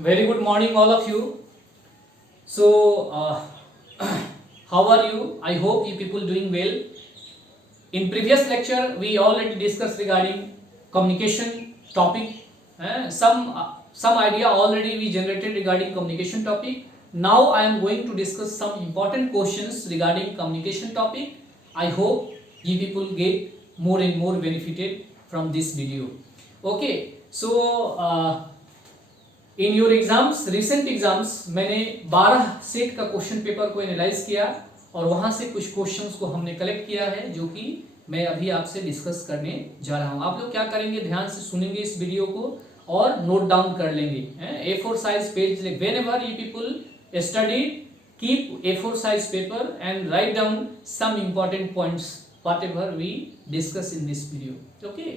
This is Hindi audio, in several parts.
Very good morning, all of you. So, how are you? I hope you people doing well. In previous lecture, we already discussed regarding communication topic. Some idea already we generated regarding communication topic. Now I am going to discuss some important questions regarding communication topic. I hope you people get more and more benefited from this video. Okay, so in your exams, recent exams, मैंने 12 सेट का क्वेश्चन पेपर को एनालाइज किया और वहां से कुछ क्वेश्चंस को हमने कलेक्ट किया है जो कि मैं अभी आपसे डिस्कस करने जा रहा हूं। आप लोग क्या करेंगे, ध्यान से सुनेंगे इस वीडियो को और नोट डाउन कर लेंगे। A4 size page, whenever you people study, keep A4 size paper and write down some important points whatever we discuss in this video. Okay,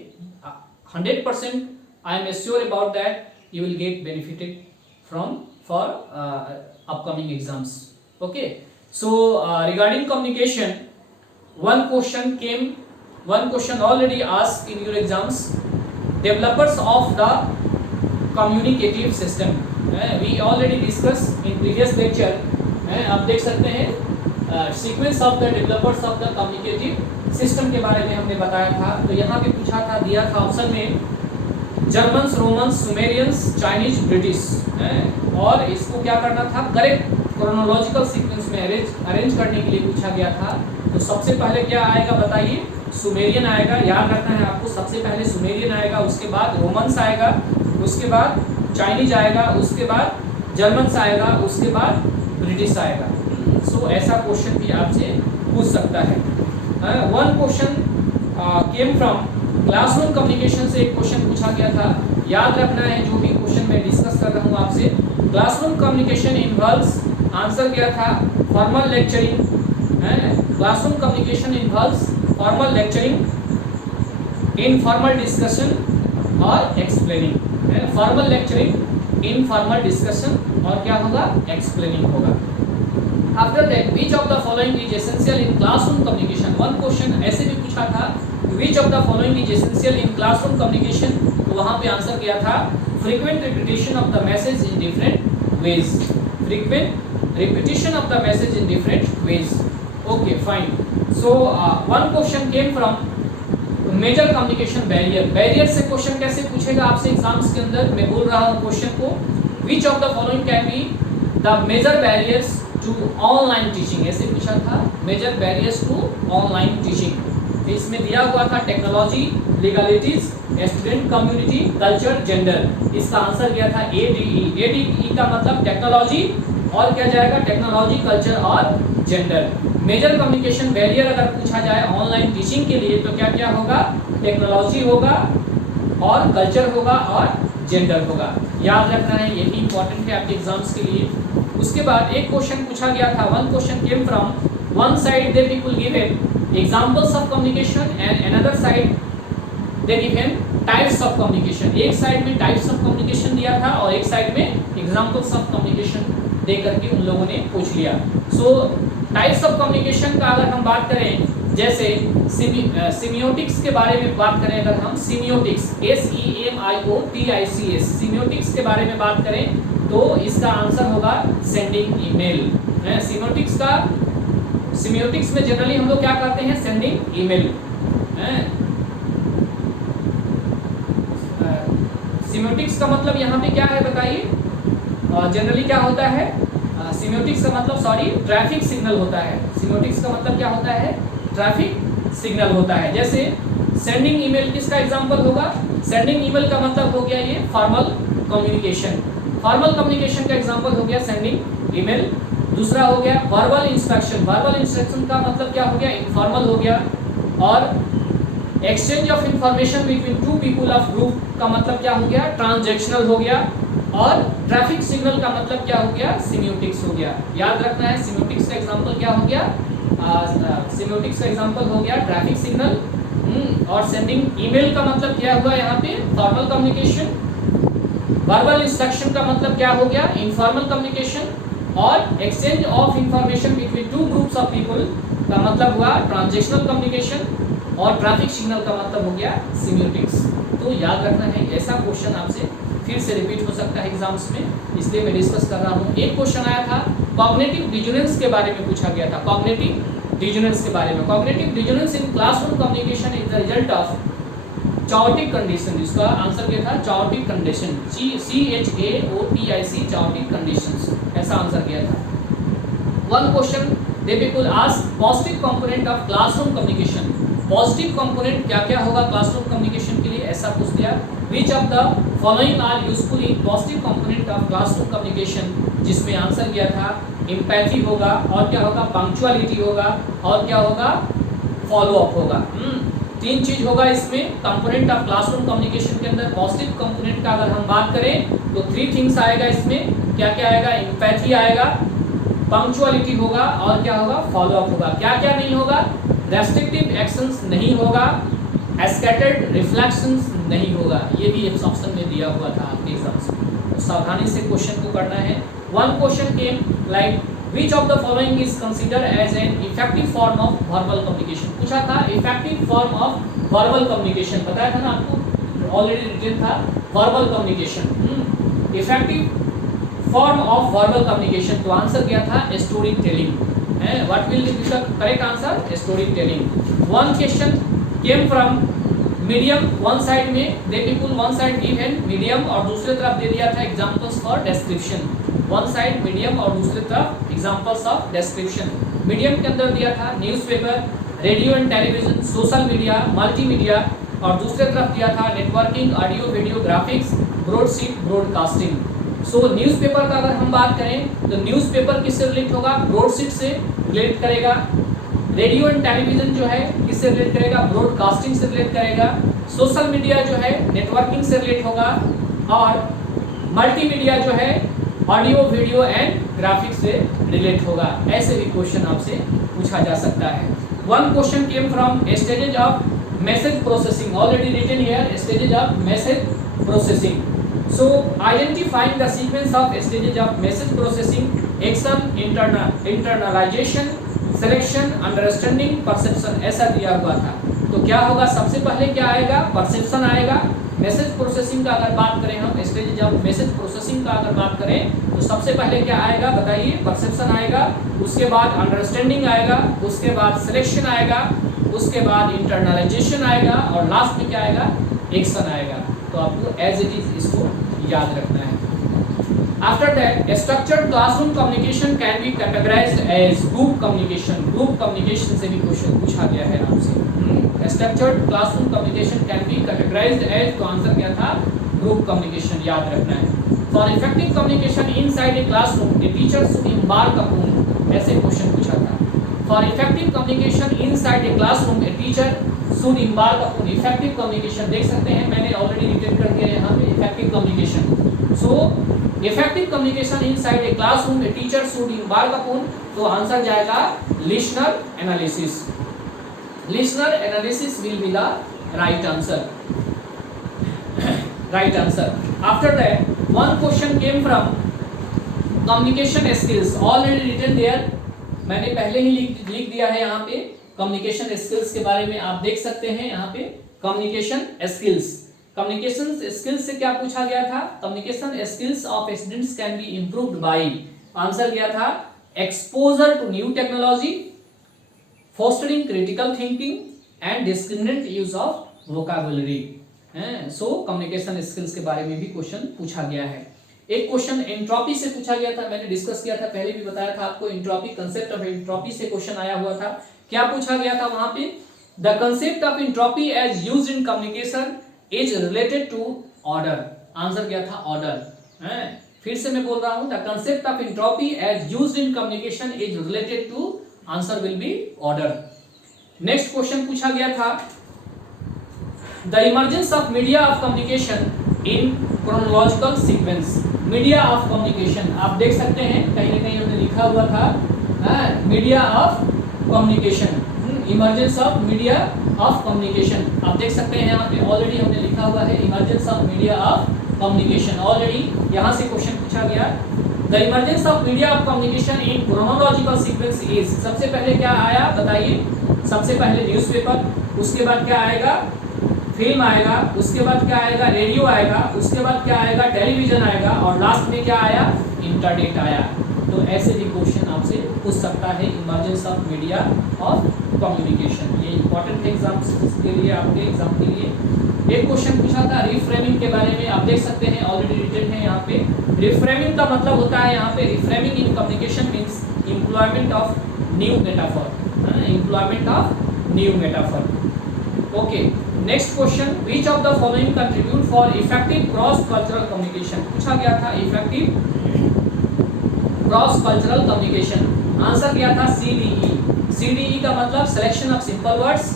100% I am sure about that you will get benefited from for upcoming exams. Okay, so regarding communication, one question already asked in your exams. Developers of the communicative system, we already discussed in previous lecture. आप देख सकते हैं sequence of the developers of the communicative system के बारे में हमने बताया था। तो यहाँ पे पूछा था, दिया था ऑप्शन में Germans, Romans, Sumerians, Chinese, British, और इसको क्या करना था, करेक्ट क्रोनोलॉजिकल सीक्वेंस में अरेंज करने के लिए पूछा गया था। तो सबसे पहले क्या आएगा बताइए, सुमेरियन आएगा, याद रखना है आपको। सबसे पहले सुमेरियन आएगा, उसके बाद रोमन्स आएगा, उसके बाद चाइनीज आएगा, उसके बाद जर्मन्स आएगा, उसके बाद ब्रिटिश आएगा। सो ऐसा क्वेश्चन भी आपसे पूछ सकता है। One question came from classroom communication से एक क्वेश्चन पूछा गया था। याद रखना है जो भी क्वेश्चन मैं डिस्कस कर रहा हूँ आपसे। क्लासरूम कम्युनिकेशन इन्वॉल्व्स, आंसर क्या था, formal lecturing. Classroom communication involves formal lecturing, informal discussion और explaining. Formal lecturing, informal discussion और क्या होगा, एक्सप्लेनिंग होगा। After that which of the following is essential in classroom communication. One question ऐसे भी पूछा था, which of the following is essential in classroom communication. तो वहां पे आंसर किया था frequent repetition of the message in different ways. Frequent repetition of the message in different ways. Okay fine. So one question came from major communication barrier. Barrier से क्वेश्चन कैसे पूछेगा आपसे एग्जाम्स के अंदर, मैं बोल रहा हूँ क्वेश्चन को। Which of the following can be the major barriers to online teaching, ऐसे पूछा था, major barriers to online teaching. इसमें दिया हुआ था technology, legalities, student community, culture, gender. इसका आंसर दिया था ADE। ADE का मतलब टेक्नोलॉजी और क्या जाएगा, टेक्नोलॉजी, कल्चर और जेंडर। मेजर कम्युनिकेशन बैरियर अगर पूछा जाए ऑनलाइन टीचिंग के लिए तो क्या क्या होगा, टेक्नोलॉजी होगा और कल्चर होगा और जेंडर होगा। याद रखना है, ये भी इंपॉर्टेंट है आपके एग्जाम्स के लिए। उसके बाद एक क्वेश्चन पूछा गया था, one question came from one side they people given examples of communication and another side they given types of communication. एक साइड में टाइप्स ऑफ कम्युनिकेशन दिया था और एक साइड में एग्जांपल्स ऑफ कम्युनिकेशन दे करके उन लोगों ने पूछ लिया। सो टाइप्स ऑफ कम्युनिकेशन का अगर हम बात करें, जैसे सिमियोटिक्स के बारे में बात करें, अगर हम सिमियोटिक्स, SEMIOTICS, सिमियोटिक्स के बारे में बात करें तो इसका आंसर होगा सेंडिंग ईमेल। सिमियोटिक्स में जनरली हम लोग क्या करते हैं, सेंडिंग ईमेल। सिमियोटिक्स का मतलब यहाँ पे क्या है बताइए, जनरली क्या होता है, सिमियोटिक्स का मतलब ट्रैफिक सिग्नल होता है। सिमियोटिक्स का मतलब क्या होता है, ट्रैफिक सिग्नल होता है। जैसे सेंडिंग ईमेल किसका एग्जांपल होगा, सेंडिंग ईमेल का मतलब हो गया ये फॉर्मल कम्युनिकेशन। फॉर्मल कम्युनिकेशन का एग्जांपल हो गया सेंडिंग ईमेल। दूसरा हो गया वर्बल इंस्ट्रक्शन। वर्बल इंस्ट्रक्शन का मतलब क्या हो गया, इनफॉर्मल हो गया। और exchange of information between two people of group का मतलब क्या हो गया, ट्रांजैक्शनल हो गया। और ट्रैफिक सिग्नल का मतलब क्या हो गया, सिमियोटिक्स हो गया। याद रखना है, सिमियोटिक्स का एग्जांपल क्या हो गया, सिमियोटिक्स का एग्जांपल हो गया ट्रैफिक सिग्नल। और सेंडिंग ईमेल का मतलब क्या हुआ यहाँ पे, फॉर्मल कम्युनिकेशन। वर्बल इंस्ट्रक्शन का मतलब क्या हो गया, इनफॉर्मल कम्युनिकेशन। और exchange of information between two groups of people का मतलब हुआ ट्रांजैक्शनल कम्युनिकेशन। और ट्रैफिक सिग्नल का मतलब हो गया सिमियोटिक्स। तो याद रखना है, ऐसा क्वेश्चन आपसे फिर से रिपीट हो सकता है एग्जाम्स में, इसलिए मैं डिस्कस कर रहा हूँ। एक क्वेश्चन आया था कॉग्निटिव डिजोनेंस के बारे में पूछा गया था, कॉग्निटिव डिजोनेंस के बारे में। Cognitive dissonance in classroom communication is the result of chaotic condition. इसका आंसर क्या था? chaotic condition, CHAOTIC, chaotic conditions, ऐसा आंसर किया था। One question they people ask positive component of classroom communication. Positive component क्या क्या होगा क्लासरूम कम्युनिकेशन के लिए, ऐसा पूछ दिया। Which of the following are useful in positive component of classroom communication, जिसमें आंसर किया था एम्पैथी होगा, और क्या होगा? पंक्चुअलिटी होगा, और क्या होगा? फॉलो अप होगा। तीन चीज होगा इसमें कंपोनेंट ऑफ क्लासरूम कम्युनिकेशन के अंदर। पॉजिटिव कंपोनेंट का अगर हम बात करें तो थ्री थिंग्स आएगा इसमें। क्या क्या आएगा? एम्पैथी आएगा, पंक्चुअलिटी होगा, और क्या होगा? फॉलो अप होगा। क्या क्या नहीं होगा? रेस्ट्रिक्टिव एक्शंस नहीं होगा, स्कैटर्ड रिफ्लेक्शंस नहीं होगा। ये भी इस ऑप्शन में दिया हुआ था आपके एग्जाम्स में, तो सावधानी से क्वेश्चन को करना है। One question came like which of the following is consider as an effective form of verbal communication. पूछा था effective form of verbal communication, बताया था ना आपको, ऑलरेडी रिटन था verbal communication, effective form of verbal communication. तो आंसर क्या था? Story telling. What will be the correct answer? Story telling. One question came from medium, one side में they people one side given medium और दूसरी तरफ दे दिया था examples for description. One side medium और दूसरी तरफ एग्जांपल्स ऑफ डिस्क्रिप्शन। मीडियम के अंदर दिया था newspaper, radio and television, social media, multimedia, और दूसरी तरफ दिया था networking, audio video graphics, broadsheet broadcasting. सो न्यूज़पेपर का अगर हम बात करें तो न्यूज़पेपर किससे रिलेट होगा? ब्रॉडशीट से रिलेट करेगा। रेडियो एंड टेलीविजन जो है किससे रिलेट करेगा? ब्रॉडकास्टिंग से रिलेट करेगा। सोशल मीडिया जो है नेटवर्किंग से रिलेट होगा, और मल्टीमीडिया जो है ऑडियो वीडियो एंड ग्राफिक्स से रिलेट होगा। ऐसे भी क्वेश्चन आपसे पूछा जा सकता है। One question came from stages of message processing, already written here, stages of message processing. So identifying the sequence of stages of message processing, action, internalization, selection, understanding, perception, ऐसा दिया हुआ था। तो क्या होगा? सबसे पहले क्या आएगा? परसेप्शन आएगा। मैसेज प्रोसेसिंग का अगर बात करें हम, स्टेज ऑफ मैसेज प्रोसेसिंग का अगर बात करें तो सबसे पहले क्या आएगा बताइए? परसेप्शन आएगा, उसके बाद अंडरस्टैंडिंग आएगा, उसके बाद सिलेक्शन आएगा, उसके बाद इंटरनलाइजेशन आएगा, और लास्ट में क्या आएगा? एक्शन आएगा। तो आपको एज इट इज इसको याद रखना है। After that structured classroom communication can be categorized as group communication. Group communication से भी क्वेश्चन पूछा गया है आपसे। Structured classroom communication can be categorized as, तो आंसर क्या था? ग्रुप कम्युनिकेशन, याद रखना है। For effective communication inside a classroom a teacher should embark upon, ऐसे क्वेश्चन पूछा था। For effective communication inside a classroom a teacher should embark upon. Effective communication देख सकते हैं, मैंने ऑलरेडी रिटन कर दिया है यहाँ पे effective communication. So effective communication inside a classroom a teacher should embark upon, तो आंसर जाएगा listener analysis. Listener analysis will be the right answer. Right answer. After that, one question came from communication skills. Already written there. मैंने पहले ही लिख दिया है यहाँ पे communication skills के बारे में, आप देख सकते हैं यहाँ पे communication skills. Communication skills से क्या पूछा गया था? Communication skills of students can be improved by. Answer क्या था? Exposure to new technology, fostering critical thinking and discriminant use of vocabulary. So communication skills के बारे में भी क्वेश्चन पूछा गया है। एक क्वेश्चन एंट्रोपी से पूछा गया था, मैंने डिस्कस किया था, पहले भी बताया था आपको। एंट्रोपी, कंसेप्ट ऑफ एंट्रोपी से क्वेश्चन आया हुआ था। क्या पूछा गया था वहां पे? The concept of entropy as used in communication is related to order. Answer क्या था? ऑर्डर। फिर से मैं बोल रहा हूं, the concept of entropy as used in communication is related to, answer will be order. Next question पूछा गया था the emergence of media of communication in chronological sequence. Media of communication आप देख सकते हैं, कहीं ना कहीं हमने लिखा हुआ था media of communication, emergence of media of communication. आप देख सकते हैं यहाँ पे ऑलरेडी हमने लिखा हुआ है emergence of media of communication. Already यहाँ से क्वेश्चन पूछा गया the emergence of media of communication in chronological sequence is. सबसे पहले क्या आया बताइए? सबसे पहले न्यूज़पेपर, उसके बाद क्या आएगा? फिल्म आएगा, उसके बाद क्या आएगा, रेडियो आएगा, उसके बाद क्या आएगा, टेलीविजन आएगा, और लास्ट में क्या आया, इंटरनेट आया। तो ऐसे भी क्वेश्चन आपसे पूछ सकता है, emergence of media of communication. ये इंपॉर्टेंट एग्जाम्स के लिए, आपके एग्जाम के लिए। एक क्वेश्चन पूछा था रिफ्रेमिंग के बारे में, आप देख सकते हैं ऑलरेडी रिटन है यहाँ पे। रिफ्रेमिंग का मतलब होता है यहाँ पे, reframing in communication means employment of new metaphor, employment of new metaphor. Okay, next question, which of the following contribute for effective cross cultural communication, पूछा गया था effective cross cultural communication. Answer क्या था, CDE। CDE का मतलब selection of simple words,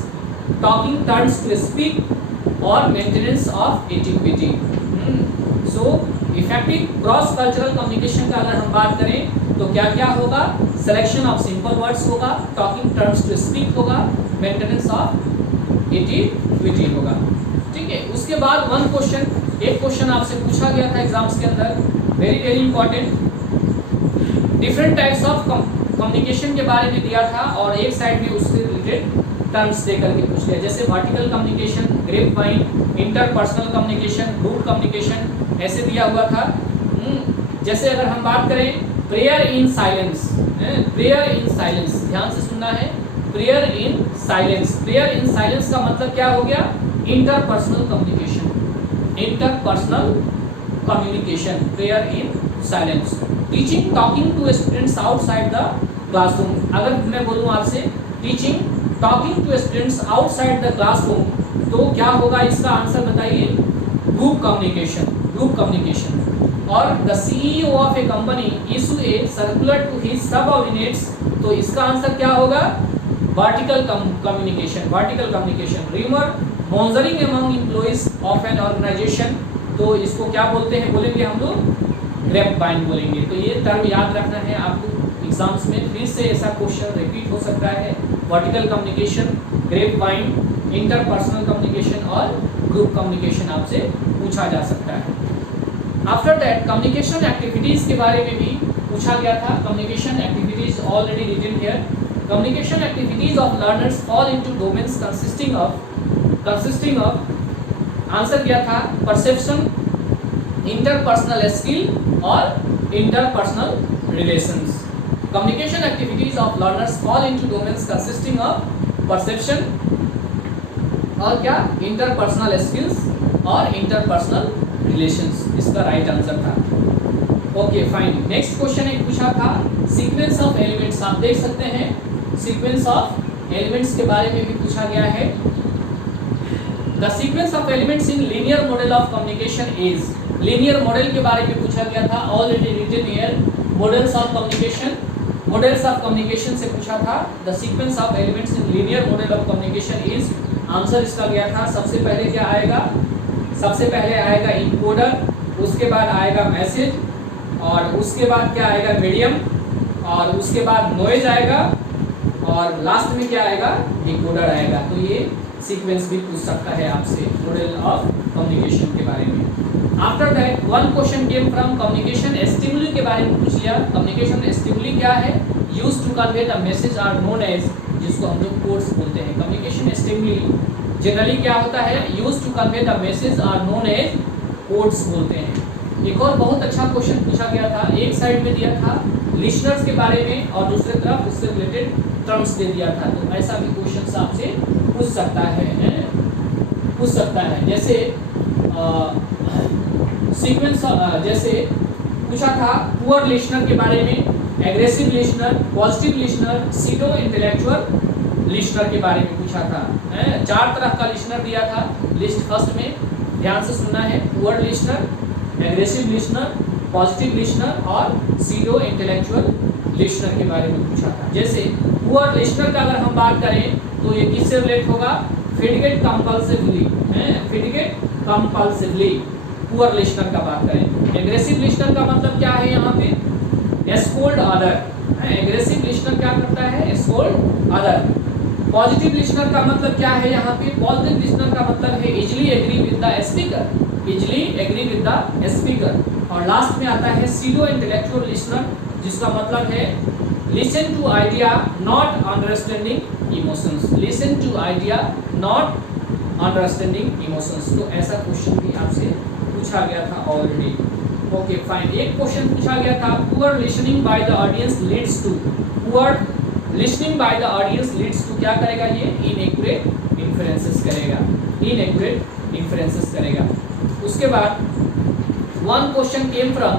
talking turns to speak और maintenance of etiquette. So effective cross cultural communication का अगर हम बात करें तो क्या क्या होगा, सिलेक्शन ऑफ सिंपल वर्ड्स होगा, टॉकिंग टर्न्स टू स्पीक होगा, मेंटेनेंस ऑफ एटिक्विटी होगा। ठीक है, उसके बाद वन क्वेश्चन, एक क्वेश्चन आपसे पूछा गया था एग्जाम्स के अंदर, very very important, different types of communication के बारे में दिया था और एक साइड में उससे रिलेटेड टर्म्स देकर के पूछ लिया, जैसे vertical communication, grapevine, interpersonal communication, group communication, ऐसे दिया हुआ था। जैसे अगर हम बात करें prayer in silence, prayer in silence, ध्यान से सुनना है, prayer in silence. Prayer in silence का मतलब क्या हो गया, interpersonal communication, interpersonal communication, prayer in silence. Teaching talking to students outside the classroom, अगर मैं बोलूँ आपसे teaching talking to students outside the classroom, तो क्या होगा इसका आंसर बताइए, ग्रुप कम्युनिकेशन, ग्रुप कम्युनिकेशन। और the CEO of a company issue a circular to his subordinates, तो इसका आंसर क्या होगा, vertical communication, vertical communication. Rumour mongering among employees of an organisation, तो इसको क्या बोलते हैं, बोलेंगे हम लोग ग्रेप वाइन बोलेंगे। तो ये टर्म याद रखना है आपको, एग्जाम्स में फिर से ऐसा क्वेश्चन रिपीट हो सकता है, vertical communication, grapevine, interpersonal communication और ग्रुप कम्युनिकेशन आपसे पूछा जा सकता है। आफ्टर दैट कम्युनिकेशन एक्टिविटीज के बारे में भी पूछा गया था, communication activities already written here. Communication activities of learners fall into domains consisting of answer क्या था, परसेप्शन, इंटरपर्सनल स्किल और interpersonal relations. Communication activities of learners fall into domains consisting of perception और क्या, इंटरपर्सनल स्किल्स और इंटरपर्सनल रिलेशंस, इसका राइट आंसर था। ओके फाइन, नेक्स्ट क्वेश्चन एक पूछा था सीक्वेंस ऑफ एलिमेंट्स, आप देख सकते हैं सीक्वेंस ऑफ एलिमेंट्स के बारे में भी पूछा गया है। The sequence of elements in linear model of communication is, linear model के बारे में पूछा गया था, already written here. Models of communication, models of communication से पूछा था, the sequence of elements in linear model of communication is, answer इसका गया था, सबसे पहले क्या आएगा, सबसे पहले आएगा इनकोडर, उसके बाद आएगा मैसेज, और उसके बाद क्या आएगा, मीडियम, और उसके बाद नॉइज आएगा, और लास्ट में क्या आएगा, डिकोडर आएगा। तो ये सीक्वेंस भी पूछ सकता है आपसे मॉडल ऑफ कम्युनिकेशन के बारे में। After that one question came from communication stimuli के बारे में पूछ लिया। कम्युनिकेशन स्टिमुली क्या है, use to convey the message are known as, जिसको हम लोग कोड्स बोलते हैं। कम्युनिकेशन स्टिमुली जनरली क्या होता है, use to convey the message are known as codes बोलते हैं। एक और बहुत अच्छा क्वेश्चन पूछा गया था, एक साइड में दिया था लिसनर्स के बारे में और दूसरी तरफ उससे रिलेटेड टर्म्स दे दिया था। तो ऐसा भी क्वेश्चन आपसे पूछ सकता है, जैसे सीक्वेंस, जैसे पूछा था पुअर लिसनर के बारे में, aggressive listener, positive listener, pseudo intellectual listener के बारे में पूछा था। 4 तरह का लिसनर दिया था लिस्ट फर्स्ट में, ध्यान से सुनना है, poor listener, aggressive listener, positive listener और सीडो इंटेलेक्चुअल लिसनर के बारे में पूछा था। जैसे पुअर लिसनर का अगर हम बात करें तो ये किससे रिलेट होगा, फीडगेट कंपल्सिवली, फीडगेट कंपल्सिवली पुअर लिसनर का बात करें। एग्रेसिव लिसनर का मतलब क्या है यहाँ पे, एस्कोल्ड अदर, एग्रेसिव लिसनर क्या करता है, एस्कोल्ड अदर। पॉजिटिव लिसनर का मतलब क्या है यहाँ पे, पॉजिटिव लिसनर का मतलब है easily agree with the speaker, easily agree with the speaker. और लास्ट में आता है सीडो इंटेलेक्चुअल लिसनर, जिसका मतलब है listen to idea not understanding emotions, listen to idea not understanding emotions. तो ऐसा क्वेश्चन भी आपसे पूछा गया था ऑलरेडी। Okay fine. एक क्वेश्चन पूछा गया था, poor listening by the audience leads to, poor listening by the audience leads to क्या करेगा ये, इनएक्यूरेट इन्फरेंसेस करेगा, इनएक्यूरेट इन्फरेंसेस करेगा। उसके बाद वन क्वेश्चन केम फ्रॉम,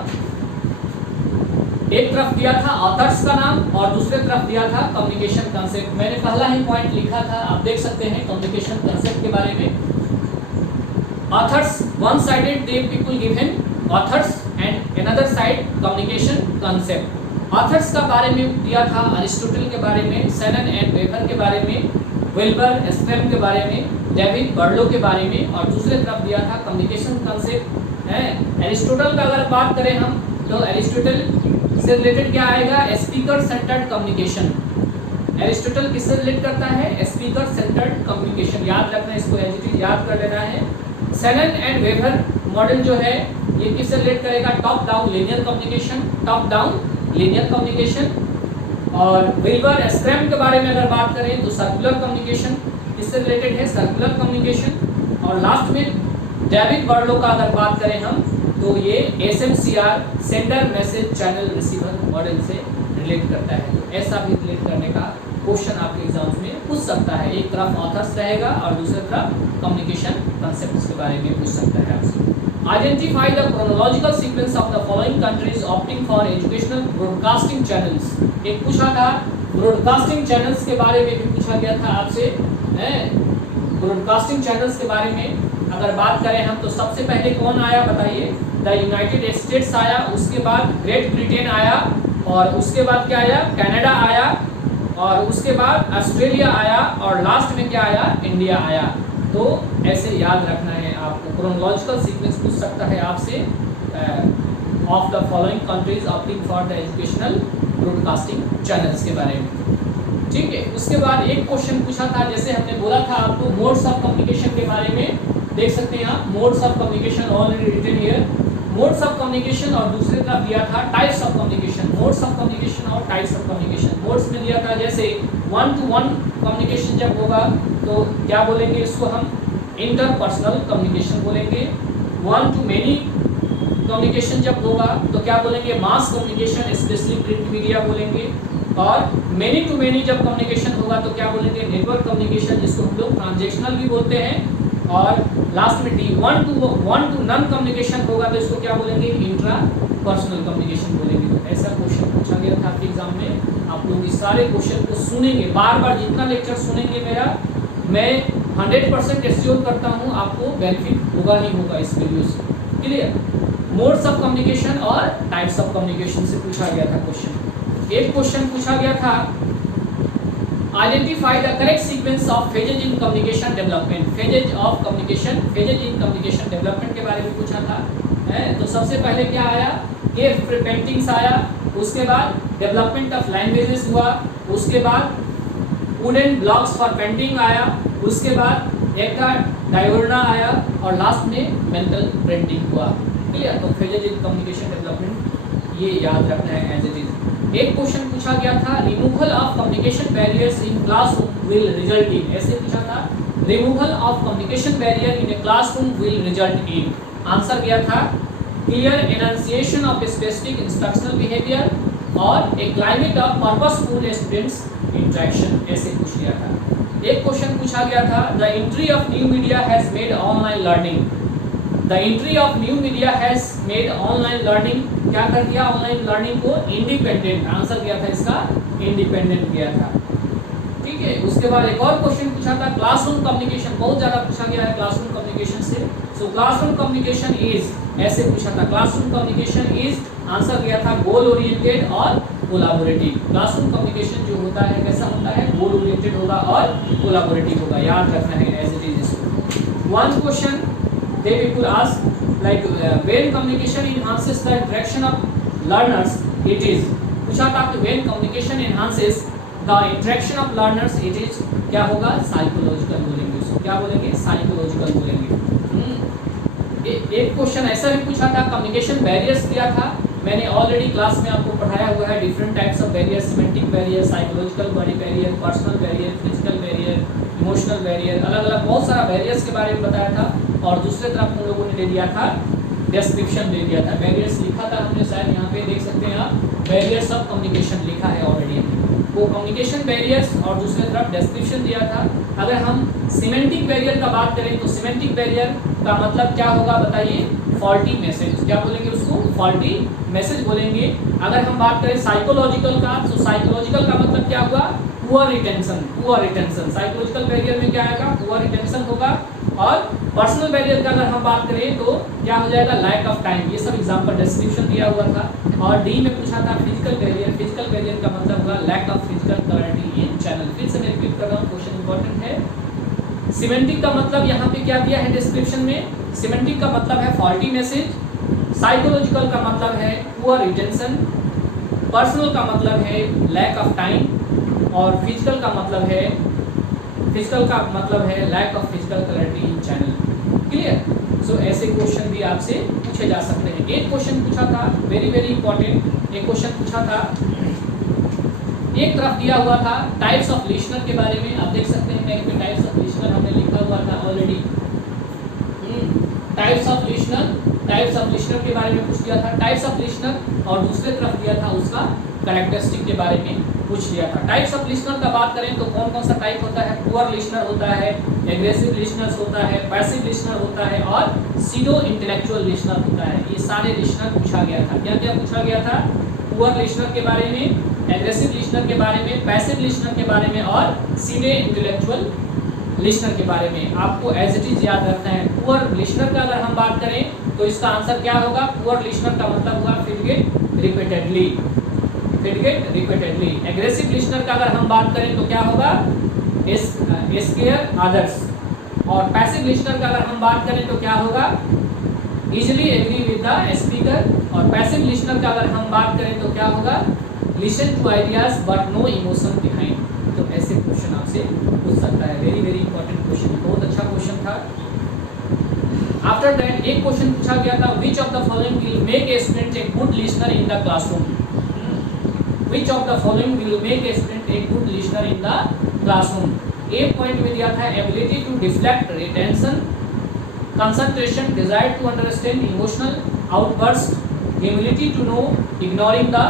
एक तरफ दिया था ऑथर्स का नाम और दूसरे तरफ दिया था कम्युनिकेशन कंसेप्ट। मैंने पहला ही पॉइंट लिखा था, आप देख सकते हैं कम्युनिकेशन कंसेप्ट के बारे में। Authors one sided they people given authors and another side communication concept. Authors का बारे में दिया था अरिस्टोटल के बारे में, शैनन एंड वेबर के बारे में, विल्बर एस्ट्रैम के बारे में, डेविड बर्लो के बारे में, और दूसरे तरफ दिया था कम्युनिकेशन कंसेप्ट है। एरिस्टोटल का अगर बात करें हम तो एरिस्टोटल से रिलेटेड क्या आएगा, स्पीकर सेंटर्ड कम्युनिकेशन। एरिस्टोटल किससे रिलेट करता है, स्पीकर सेंटर्ड कम्युनिकेशन। याद रखना, इसको एज इट इज याद कर लेना है। शैनन एंड वेबर मॉडल जो है ये किससे रिलेट करेगा, top down linear communication, top down linear communication. और विल्बर एस्ट्रैम के बारे में अगर बात करें तो सर्कुलर कम्युनिकेशन, किससे रिलेटेड है, सर्कुलर कम्युनिकेशन। और लास्ट में डेविड बर्लो का अगर बात करें हम तो ये SMCR sender message channel receiver model से रिलेट करता है। तो ऐसा भी रिलेट करने का क्वेश्चन आपके एग्जाम्स में पूछ सकता है। एक तरफ ऑथर्स रहेगा और दूसरी तरफ कम्युनिकेशन कंसेप्ट्स के बारे में पूछ सकता है आपसे। Identify the chronological sequence of the following countries opting for educational broadcasting channels. एक पूछा था ब्रॉडकास्टिंग चैनल्स के बारे में भी पूछा गया था आपसे। ब्रॉडकास्टिंग चैनल्स के बारे में अगर बात करें हम तो सबसे पहले कौन आया बताइए, द यूनाइटेड स्टेट्स आया, उसके बाद ग्रेट ब्रिटेन आया, और उसके बाद क्या आया, कनाडा आया, और उसके बाद ऑस्ट्रेलिया आया, और लास्ट में क्या आया, इंडिया आया। तो ऐसे याद रखना है आपको। क्रोनोलॉजिकल सीक्वेंस पूछ सकता है आपसे of the following countries opting for the educational broadcasting channels के बारे में, ठीक है। उसके बाद एक क्वेश्चन पूछा था, जैसे हमने बोला था आपको मोड्स ऑफ कम्युनिकेशन के बारे में, देख सकते हैं आप modes of communication already written here, modes of communication, और दूसरी तरफ दिया था types of communication, modes of communication और टाइप्स ऑफ कम्युनिकेशन। मोड्स में दिया था जैसे वन टू वन कम्युनिकेशन जब होगा तो क्या बोलेंगे इसको हम, इंटरपर्सनल कम्युनिकेशन बोलेंगे। वन टू मेनी कम्युनिकेशन जब होगा तो क्या बोलेंगे, mass communication specially print media बोलेंगे। और मेनी टू मेनी जब कम्युनिकेशन होगा तो क्या बोलेंगे, नेटवर्क कम्युनिकेशन, जिसको हम लोग ट्रांजेक्शनल भी बोलते हैं। और लास्ट में D one to none communication होगा तो इसको क्या बोलेंगे, इंट्रा पर्सनल कम्युनिकेशन बोलेंगे। तो ऐसा क्वेश्चन पूछा गया था आपके एग्जाम में। आप लोग इस सारे क्वेश्चन को सुनेंगे, बार बार जितना लेक्चर सुनेंगे मेरा, मैं 100% एश्योर करता हूँ आपको बेनिफिट होगा ही होगा इस वीडियो से। क्लियर। मोड्स ऑफ कम्युनिकेशन और टाइप्स ऑफ कम्युनिकेशन से पूछा गया था क्वेश्चन। एक क्वेश्चन पूछा गया था, identify the correct sequence of phases in communication development. Phases of communication, phases in communication development के बारे में पूछा था। तो सबसे पहले क्या आया, केव पेंटिंग्स आया, उसके बाद डेवलपमेंट ऑफ लैंग्वेजेस हुआ, उसके बाद वुडन ब्लॉक्स फॉर पेंटिंग आया, उसके बाद एक डायोरना आया, और लास्ट में मेंटल प्रिंटिंग हुआ। क्लियर। तो फेजेज इन कम्युनिकेशन डेवलपमेंट ये याद रखना है एज इट इज। एक क्वेश्चन पूछा गया था, removal of communication barriers in classroom will result in. ऐसे पूछा था, removal of communication barrier in a classroom will result in. Answer दिया था, clear enunciation of specific instructional behaviour और a climate of purposeful students interaction. ऐसे पूछ लिया था। एक क्वेश्चन पूछा गया था, the entry of new media has made online learning. The entry of new media has made online learning, क्या कर दिया, ऑनलाइन लर्निंग को इंडिपेंडेंट। आंसर किया था इसका, इंडिपेंडेंट किया था। ठीक है। उसके बाद एक और क्वेश्चन पूछा था, क्लासरूम कम्युनिकेशन, बहुत ज्यादा पूछा गया है क्लासरूम कम्युनिकेशन से। सो क्लासरूम कम्युनिकेशन इज, ऐसे पूछा था, क्लासरूम कम्युनिकेशन इज, आंसर किया था गोल ओरिएंटेड और कोलैबोरेटिव। क्लासरूम कम्युनिकेशन जो होता है कैसा होता है, गोल ओरिएंटेड होगा और कोलैबोरेटिव होगा। याद रखना है एज इट इज इसको। One question they people ask like when communication enhances the interaction of learners it is, पूछा था कि when communication enhances the interaction of learners it is क्या होगा, साइकोलॉजिकल बोलेंगे उसको, क्या बोलेंगे, साइकोलॉजिकल बोलेंगे। एक क्वेश्चन ऐसा भी पूछा था, कम्युनिकेशन बैरियर्स दिया था, मैंने ऑलरेडी क्लास में आपको पढ़ाया हुआ है। Different types of barrier, semantic barrier, psychological body barrier, personal barrier, physical barrier, emotional barrier, अलग अलग बहुत सारा बैरियर्स के बारे में बताया था। और दूसरे तरफ उन लोगों ने दे दिया था डिस्क्रिप्शन दे दिया था, बैरियर्स लिखा था हमने, शायद यहाँ पे देख सकते हैं आप, बैरियर्स ऑफ कम्युनिकेशन लिखा है ऑलरेडी, वो कम्युनिकेशन बैरियर्स, और दूसरे तरफ डिस्क्रिप्शन दिया था। अगर हम सिमेंटिक बैरियर का बात करें तो सिमेंटिक बैरियर का मतलब क्या होगा बताइए, फॉल्टी मैसेज, क्या बोलेंगे उसको, फॉल्टी मैसेज बोलेंगे। अगर हम बात करें साइकोलॉजिकल का, तो साइकोलॉजिकल का मतलब क्या हुआ, poor retention, poor retention, psychological barrier में क्या आएगा, पुअर रिटेंशन होगा। और पर्सनल बैरियर का अगर हम बात करें तो क्या हो जाएगा, लैक ऑफ टाइम। ये सब एग्जांपल डिस्क्रिप्शन दिया हुआ था। और डी में पूछा था फिजिकल बैरियर, फिजिकल बैरियर का मतलब हुआ lack of physical clarity in channel. फिर से मैं रिपीट कर रहा हूँ, क्वेश्चन इंपॉर्टेंट है। सिमेंटिक का मतलब यहाँ पे क्या दिया है डिस्क्रिप्शन में, सिमेंटिक का मतलब है फॉल्टी मैसेज, साइकोलॉजिकल का मतलब है पुअर रिटेंशन, पर्सनल का मतलब है लैक ऑफ टाइम, और फिजिकल का मतलब है lack of physical clarity in channel. Clear. So ऐसे क्वेश्चन भी आपसे पूछे जा सकते हैं। एक क्वेश्चन पूछा था वेरी वेरी इंपॉर्टेंट, एक क्वेश्चन पूछा था, एक तरफ दिया हुआ था टाइप्स ऑफ लिसनर के बारे में। आप देख सकते हैं कहीं पे टाइप्स ऑफ लिसनर हमने लिखा हुआ था ऑलरेडी। टाइप्स ऑफ लिसनर के बारे में पूछ दिया था, टाइप्स ऑफ लिसनर, और दूसरे तरफ दिया था उसका कैरेक्टरिस्टिक के बारे में पूछ दिया था। टाइप्स ऑफ लिसनर का बात करें तो कौन कौन सा टाइप होता है, पुअर लिसनर होता है, एग्रेसिव लिसनर्स होता है, पैसिव लिसनर होता है, और सीडो इंटेलेक्चुअल लिसनर होता है। ये सारे लिसनर पूछा गया था। क्या क्या पूछा गया था, पुअर लिसनर के बारे में, एग्रेसिव लिसनर के बारे में, पैसिव लिसनर के बारे में, और सीडे इंटेलेक्चुअल लिसनर के बारे में। आपको एज इट इज याद रखना है। पुअर लिसनर का अगर हम बात करें तो इसका आंसर क्या होगा, पुअर लिसनर का मतलब हुआ fidget repeatedly, fidget repeatedly. Aggressive listener का अगर हम बात करें तो क्या होगा, स्केयर अदर्स। और पैसिव लिसनर का अगर हम बात करें तो क्या होगा, easily agree with the speaker. और पैसिव लिसनर का अगर हम बात करें तो क्या होगा, listen to ideas but no emotion behind. तो ऐसे क्वेश्चन आपसे पूछ सकता है, वेरी वेरी इंपॉर्टेंट क्वेश्चन, बहुत अच्छा क्वेश्चन था। आफ्टर दैट एक क्वेश्चन पूछा गया था, which of the following will make a student a good listener in the classroom. Which of the following will make a student a good listener in the classroom. एक पॉइंट में दिया था ability to deflect retention, concentration, desire to understand, emotional outburst, ability to know, ignoring the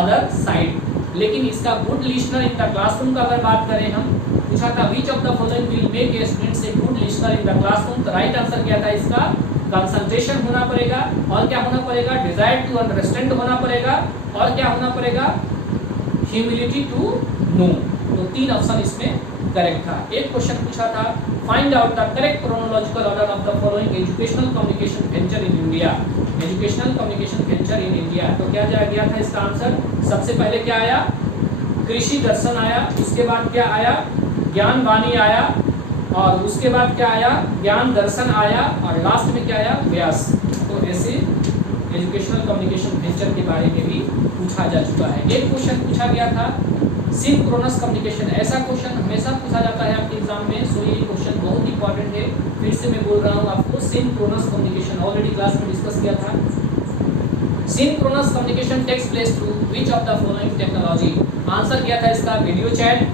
other side. लेकिन इसका good listener in the classroom का अगर बात करें, हम पूछा था which of the following will make a student a good listener in the classroom. तो राइट आंसर क्या था इसका, कंसंट्रेशन होना पड़ेगा, और क्या होना पड़ेगा, डिजायर टू अंडरस्टैंड होना पड़ेगा, और क्या होना पड़ेगा, ह्यूमिलिटी टू नो। तो तीन ऑप्शन इसमें करेक्ट था। एक क्वेश्चन पूछा था, find out the correct chronological order of the following educational communication venture in India. Educational communication venture in India, तो क्या गया था इसका आंसर, सबसे पहले क्या आया, कृषि दर्शन आया, उसके बाद क्या आया, ज्ञान वाणी आया, और उसके बाद क्या आया, ज्ञान दर्शन आया, और लास्ट में क्या आया, व्यास। तो ऐसे एजुकेशनल कम्युनिकेशन वेंचर के बारे में भी पूछा जा चुका है। एक क्वेश्चन पूछा गया था सिंक्रोनस कम्युनिकेशन, ऐसा क्वेश्चन हमेशा पूछा जाता है आपके एग्जाम में। सो ये क्वेश्चन बहुत इंपॉर्टेंट है, फिर से मैं बोल रहा हूँ आपको, सिंक्रोनस कम्युनिकेशन ऑलरेडी क्लास में डिस्कस किया था। Synchronous communication takes place through which of the following technology. Answer क्या था इसका, वीडियो चैट,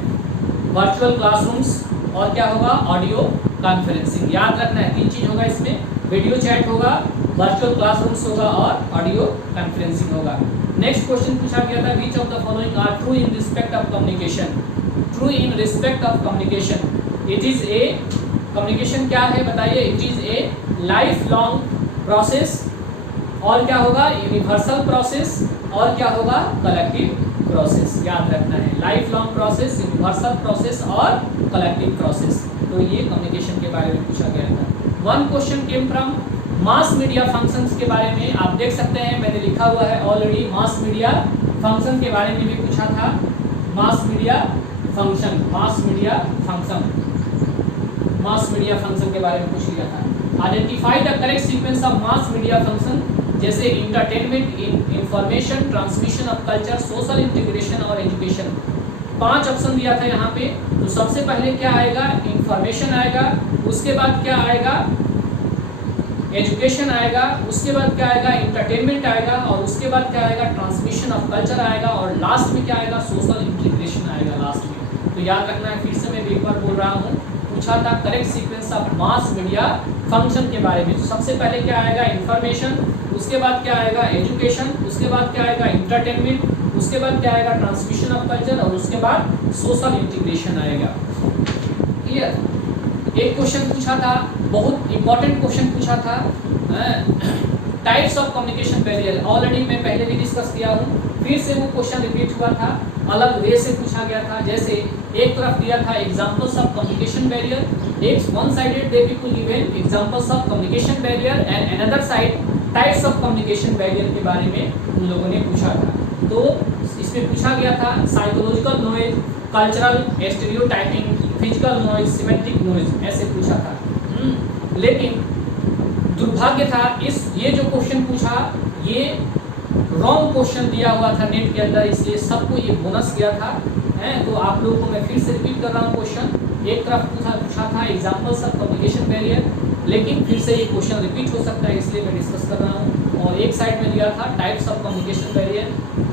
वर्चुअल क्लासरूम्स, और क्या होगा, ऑडियो कॉन्फ्रेंसिंग। याद रखना है तीन चीज होगा इसमें, वीडियो चैट होगा, वर्चुअल क्लासरूम्स होगा, और ऑडियो कॉन्फ्रेंसिंग होगा। नेक्स्ट क्वेश्चन पूछा गया था, which of the following are true in respect of communication. True in respect of communication, it is a, communication क्या है बताइए, it is a lifelong process, और क्या होगा, यूनिवर्सल प्रोसेस, और क्या होगा, कलेक्टिव प्रोसेस। याद रखना है, life long process, universal process, और कलेक्टिव प्रोसेस। तो ये कम्युनिकेशन के बारे में पूछा गया था। One question came from mass media functions के बारे में। आप देख सकते हैं मैंने लिखा हुआ है ऑलरेडी, मास मीडिया फंक्शन के बारे में भी पूछा था। Mass media function, mass media function, mass media function के बारे में पूछ लिया था। Identify the correct sequence of mass media function, जैसे entertainment, information, transmission of culture, social integration, और एजुकेशन। 5 ऑप्शन दिया था यहाँ पे। तो सबसे पहले क्या आएगा, इंफॉर्मेशन आएगा, उसके बाद क्या आएगा, एजुकेशन आएगा, उसके बाद क्या आएगा, इंटरटेनमेंट आएगा, और उसके बाद क्या आएगा, ट्रांसमिशन ऑफ कल्चर आएगा, और लास्ट में क्या आएगा, सोशल इंटीग्रेशन आएगा लास्ट में। तो याद रखना है, फिर से मैं एक बार बोल रहा हूँ, पूछा था correct sequence of mass media function के बारे में। तो सबसे पहले क्या आएगा, इंफॉर्मेशन, उसके बाद क्या आएगा, एजुकेशन, उसके बाद क्या आएगा, इंटरटेनमेंट, उसके बाद क्या आएगा, ट्रांसमिशन ऑफ कल्चर, और उसके बाद सोशल इंटीग्रेशन आएगा। क्लियर। एक क्वेश्चन पूछा था, बहुत इंपॉर्टेंट क्वेश्चन पूछा था, types of communication barrier. Already मैं पहले भी डिस्कस किया हूँ, फिर से वो क्वेश्चन रिपीट हुआ था, अलग वे से पूछा गया था। जैसे एक तरफ दिया था एग्जांपल्स ऑफ कम्युनिकेशन बैरियर, एक one sided they people given examples of communication barrier and another side types of communication barrier के बारे में उन लोगों ने पूछा था। तो इसमें पूछा गया था psychological noise, cultural stereotyping, physical noise, semantic noise, ऐसे पूछा था। लेकिन दुर्भाग्य था, ये जो क्वेश्चन पूछा ये रॉन्ग क्वेश्चन दिया हुआ था नेट के अंदर, इसलिए सबको ये बोनस गया था। तो आप लोगों को मैं फिर से रिपीट कर रहा हूँ क्वेश्चन। एक तरफ पूछा था एग्जांपल्स ऑफ कम्युनिकेशन बैरियर, लेकिन फिर से ये क्वेश्चन रिपीट हो सकता है, इसलिए मैं डिस्कस कर रहा हूँ। और एक साइड में दिया था टाइप्स ऑफ कम्युनिकेशन बैरियर,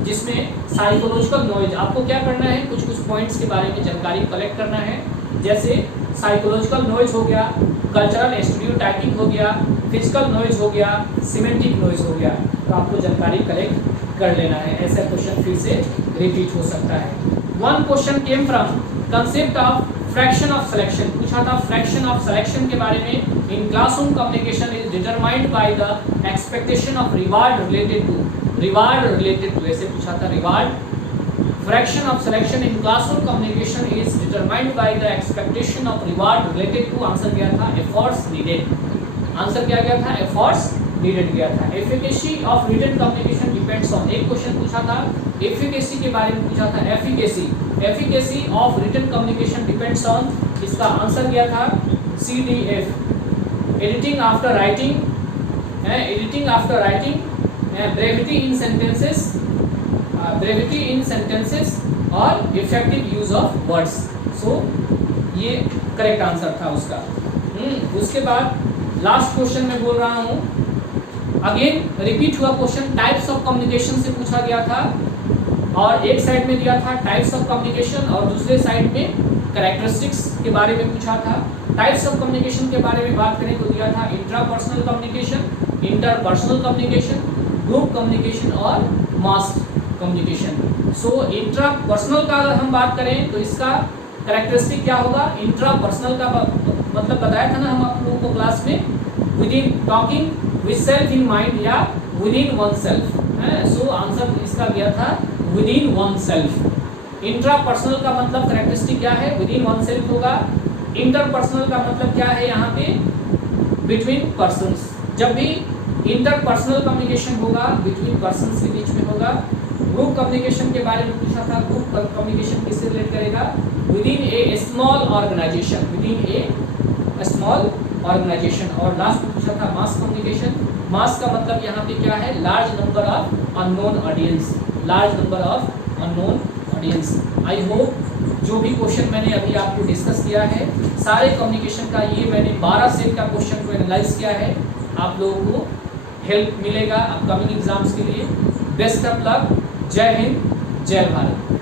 जिसमें साइकोलॉजिकल नॉइज, आपको क्या करना है, कुछ कुछ पॉइंट्स के बारे में जानकारी कलेक्ट करना है। जैसे साइकोलॉजिकल नॉइज हो गया, कल्चरल स्टीरियोटाइपिंग हो गया, फिजिकल नॉइज हो गया, सिमेंटिक नॉइज हो गया, तो आपको जानकारी कलेक्ट कर लेना है। ऐसा क्वेश्चन फिर से रिपीट हो सकता है। One question came from concept of fraction of selection, पूछा था फ्रैक्शन ऑफ सिलेक्शन के बारे में। In classroom communication is determined by the expectation of reward related to, ऐसे पूछा था reward. Fraction of selection in classroom communication is determined by the expectation of reward related to, answer क्या था, एफर्ट्स नीडेड। आंसर क्या गया था, एफर्ट्स नीडेड गया था। Efficacy of written communication depends on, एक क्वेश्चन पूछा था एफिकेसी के बारे में पूछा था, efficacy of written communication depends on, इसका आंसर क्या था, CDF। Editing after writing, brevity in sentences और effective use of words. So ये करेक्ट आंसर था उसका। उसके बाद लास्ट क्वेश्चन में बोल रहा हूँ, अगेन रिपीट हुआ क्वेश्चन, टाइप्स ऑफ कम्युनिकेशन से पूछा गया था, और एक साइड में दिया था टाइप्स ऑफ कम्युनिकेशन और दूसरे साइड में कैरेक्टरिस्टिक्स के बारे में पूछा था। टाइप्स ऑफ कम्युनिकेशन के बारे में बात करें तो दिया था intrapersonal communication, interpersonal communication, group communication और मास कम्युनिकेशन। सो इंट्रापर्सनल का अगर हम बात करें तो इसका कैरेक्टरिस्टिक क्या होगा, इंट्रापर्सनल का मतलब बताया था ना हम आप लोगों को क्लास में, within talking with self in mind या within oneself. So answer इसका गया था within oneself. Intrapersonal का मतलब कैरेक्टरिस्टिक क्या है, विद इन वन सेल्फ होगा। इंटरपर्सनल का मतलब क्या है, यहाँ पे बिटवीन पर्सन्स। जब भी इंटरपर्सनल कम्युनिकेशन होगा बिटवीन पर्सन्स के बीच में होगा। ग्रुप कम्युनिकेशन के बारे में पूछा था, ग्रुप कम्युनिकेशन किससे रिलेट करेगा, within a small organization, within a small organization. और लास्ट में पूछा था मास कम्युनिकेशन। मास का मतलब यहाँ पे क्या है, large number of unknown audience, large number of unknown audience. I hope जो भी क्वेश्चन मैंने अभी आपको डिस्कस किया है, सारे कम्युनिकेशन का ये मैंने 12 सेट का क्वेश्चन को एनालाइज किया है, आप लोगों को हेल्प मिलेगा अपकमिंग एग्जाम्स के लिए। बेस्ट ऑफ लक, जय हिंद, जय भारत।